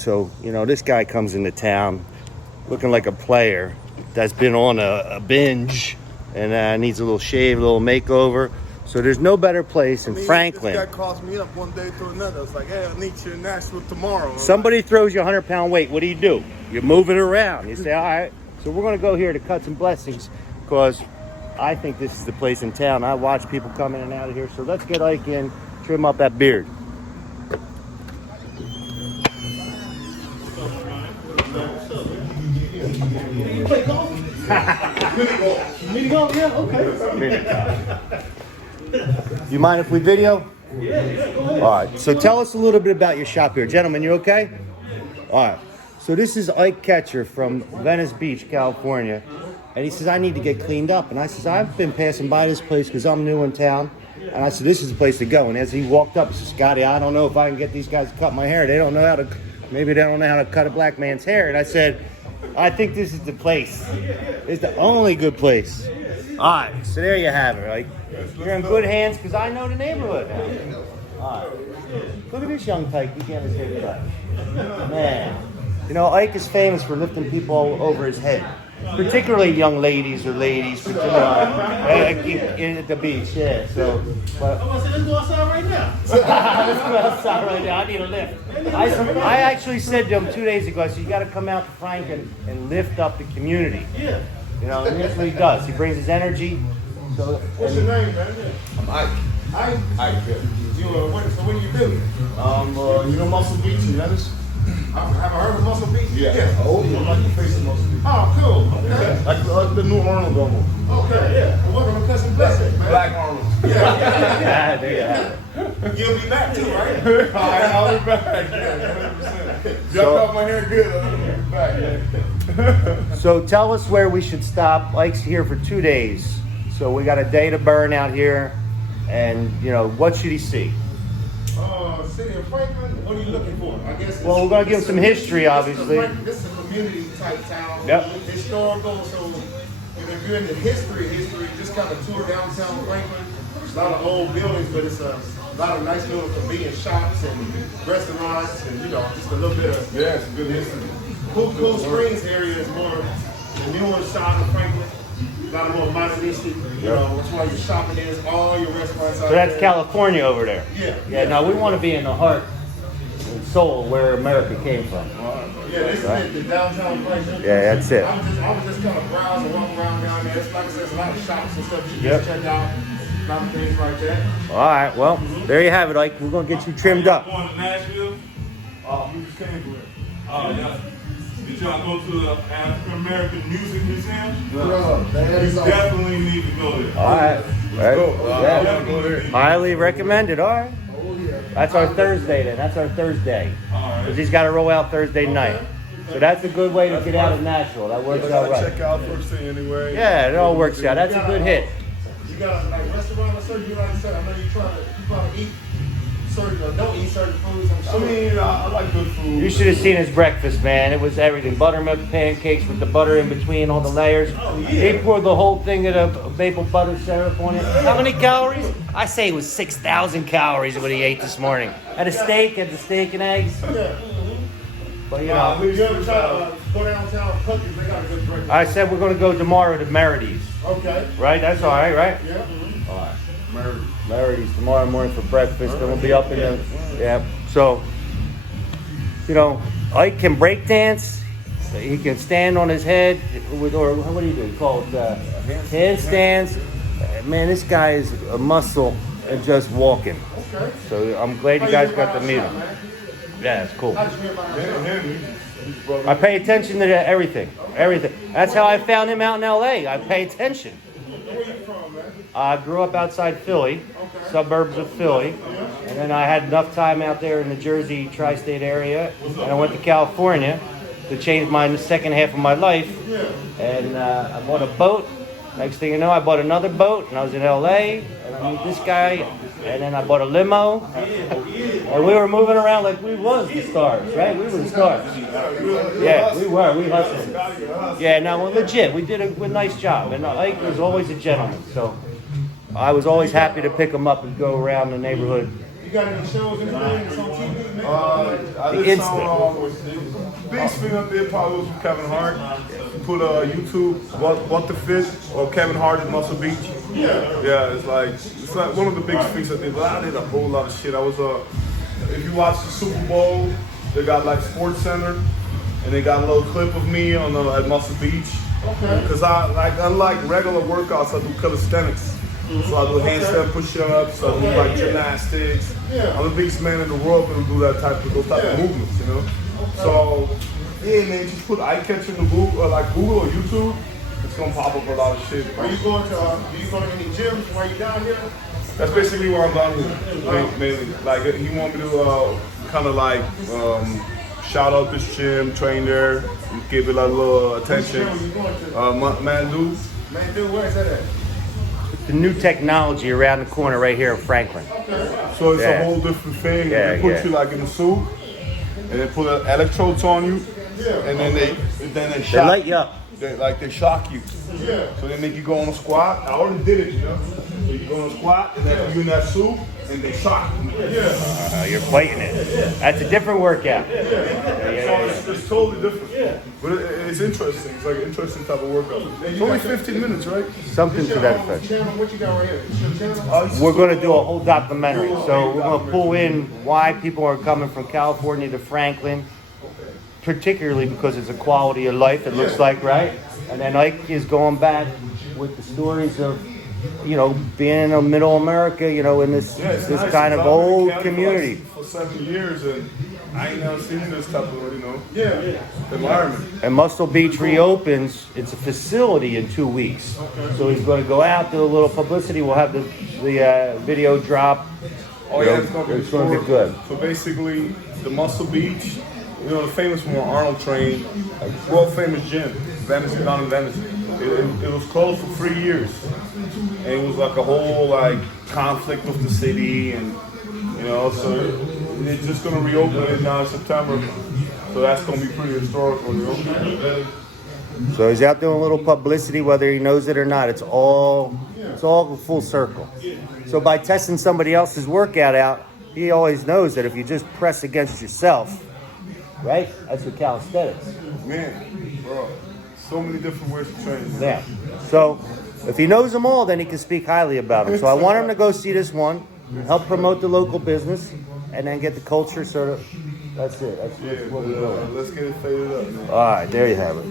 So, this guy comes into town looking like a player that's been on a binge and needs a little shave, a little makeover. So there's no better place in Franklin. This guy calls me up one day to another. It's like, hey, I need you in Nashville tomorrow. Somebody throws you a 100-pound weight. What do? You move it around. You say, all right. So we're going to go here to Cuts and Blessings because I think this is the place in town. I watch people come in and out of here. So let's get Ike in, trim up that beard. You mind if we video? Yeah, go ahead. All right, so tell us a little bit about your shop here. Gentlemen, you okay? All right, so this is Ike Catcher from Venice Beach, California. And he says, I need to get cleaned up. And I says, I've been passing by this place because I'm new in town. And I said, this is the place to go. And as he walked up, he says, Scotty, I don't know if I can get these guys to cut my hair. Maybe they don't know how to cut a black man's hair. And I said, I think this is the place. It's the only good place. All right, so there you have it, right? You're in good hands because I know the neighborhood now. All right. Look at this young tyke. You can't say that. Man. Ike is famous for lifting people over his head. Particularly young ladies or ladies. At the beach, yeah. So, Let's go outside right now. Let's go outside right now. I need a lift. I actually said to him 2 days ago, I said, you got to come out to Franklin and lift up the community. Yeah. And that's what he does. He brings his energy. So, What's your name, man? I'm Ike. Ike? Ike. What do you do? Muscle Beach, you notice? Have I heard of Muscle Beach? Yeah. Oh, yeah. Like the face of Muscle Beach. Oh, cool. Okay. Like the new Arnold almost. Okay, yeah. Well, welcome to Cuts and Blessings, man. Black Arnold. yeah, there you have it. You'll be back too, right? I'll be back. Yeah, 100%. Y'all cut my hair good. I'll be back. So tell us where we should stop. Ike's here for 2 days. So we got a day to burn out here. And, what should he see? City of Franklin, what are you looking for? I guess. Well, we're going to give him some history, obviously. This is a community type town. Yep. Historical, so if you're into history, just kind of tour downtown Franklin. There's a lot of old buildings, but it's a lot of nice little convenient shops and restaurants and, just a little bit of. Yeah, it's a good history. Cool Springs area is more the newer side of Franklin. A lot of more modernistic, that's why your shopping is, all your restaurants out So that's there. California over there. Yeah. Now we want to be in the heart and soul where America came from. Yeah, this is it, the downtown Franklin. Yeah, that's it. I was just kind of browse and walk around down there. It's like I said, there's a lot of shops and stuff you can check out. A lot of things like that. All right, well, there you have it, Ike. We're going to get you trimmed up. Going to Nashville? You just came for it. Yeah. Did y'all go to the African American Music Museum? You Definitely need to go there. All right. Yeah. Definitely need to. Highly recommended. All right. That's our Thursday then. That's our Thursday. All right. Because he's got to roll out Thursday night. So that's a good way to get out of Nashville. That works out right. Check out first thing anyway. Yeah, it all works out. That's a good hit. You got a restaurant or something? I know you trying to eat certain or don't eat certain foods. I'm sure. I like good food. You should have seen his breakfast, man. It was everything. Buttermilk pancakes with the butter in between all the layers. He poured the whole thing of the maple butter syrup on it. How many calories? I say it was 6,000 calories what he ate this morning. Had the steak and eggs. But You ever try to go downtown Cookies? They got a good breakfast. I said we're going to go tomorrow to Merides. Okay. Right? That's all right, right? Yeah. All right. Merides tomorrow morning for breakfast. Then we'll be up in the... Yeah. So, Ike can break dance. He can stand on his head with, or what do you do? Call it handstands. Man, this guy is a muscle and just walking. Okay. So I'm glad you guys got to meet him. Yeah, it's cool. I pay attention to everything. Everything. That's how I found him out in L.A. I pay attention. Where you from, man? I grew up outside Philly, suburbs of Philly, and then I had enough time out there in the Jersey tri-state area, and I went to California to change my second half of my life, and I bought a boat. Next thing you know, I bought another boat, and I was in L.A., and I met this guy, and then I bought a limo, and we were moving around like we was the stars, right? We were the stars. Yeah, we were. We hustled. Yeah, no, well, legit. We did a nice job, and Ike was always a gentleman, so I was always happy to pick him up and go around the neighborhood. You got any shows, anything that's on TV? I The did instant. some, biggest thing I did probably was with Kevin Hart. Put YouTube, what the fit, or Kevin Hart in Muscle Beach. Yeah, it's like one of the biggest things I did. But I did a whole lot of shit. I was if you watch the Super Bowl, they got like Sports Center, and they got a little clip of me on at Muscle Beach. Okay. Because unlike regular workouts, I do calisthenics. So I do handstand push-ups, I do like gymnastics. Yeah. I'm the biggest man in the world who do those type of movements, you know. So yeah, man, just put Ike Catcher in the Google, like Google or YouTube. It's gonna pop up a lot of shit. Are you going to? Do you go to any gyms while you down here? That's basically what I'm done with, mainly. Like he want me to kind of like shout out this gym, train there, give it a little attention. Which gym are you going to? Mandu. Man, dude, where is that at? The new technology around the corner right here in Franklin. So it's Yeah. a whole different thing. Yeah, They put yeah. you like in a suit, and they put electrodes on you, Yeah. and then they They shock light you up. They shock you. Yeah. So they make you go on a squat. I already did it, you know. So you go on a squat, and then you in that suit, and they shock. You're fighting it. That's a different workout. So it's totally different. But it's interesting. It's like an interesting type of workout. It's only 15 minutes, right? Something to that effect. Channel, what you got right here? It's your channel? We're going to do a whole documentary. So we're going to pull in why people are coming from California to Franklin, particularly because it's a quality of life, it looks like, right? And then Ike is going back with the stories of, you know, being in middle America, you know, in this It's this nice, kind of 'cause I've been in old Cali community. for 7 years, and I ain't never seen this type of, you know, Yeah. environment. And Muscle Beach reopens. It's a facility in 2 weeks. So he's going to go out, do a little publicity. We'll have the video drop. Oh yeah, it's gonna be It's gonna be good. So basically, the Muscle Beach, you know, the famous one, Arnold trained, a world famous gym, Venice, down in Venice. It was closed for 3 years, and it was like a whole like conflict with the city, and you know, so they're just gonna reopen it now in September. So that's gonna be pretty historical, you know. So he's out doing a little publicity, whether he knows it or not. It's all full circle. So by testing somebody else's workout out, he always knows that if you just press against yourself, right? That's what calisthenics. Man, bro, so many different ways to train. Yeah. So if he knows them all, then he can speak highly about them. So I want him to go see this one, help promote the local business, and then get the culture sort of. That's it. That's what we're doing. Let's get it faded up, man. All right, there you have it.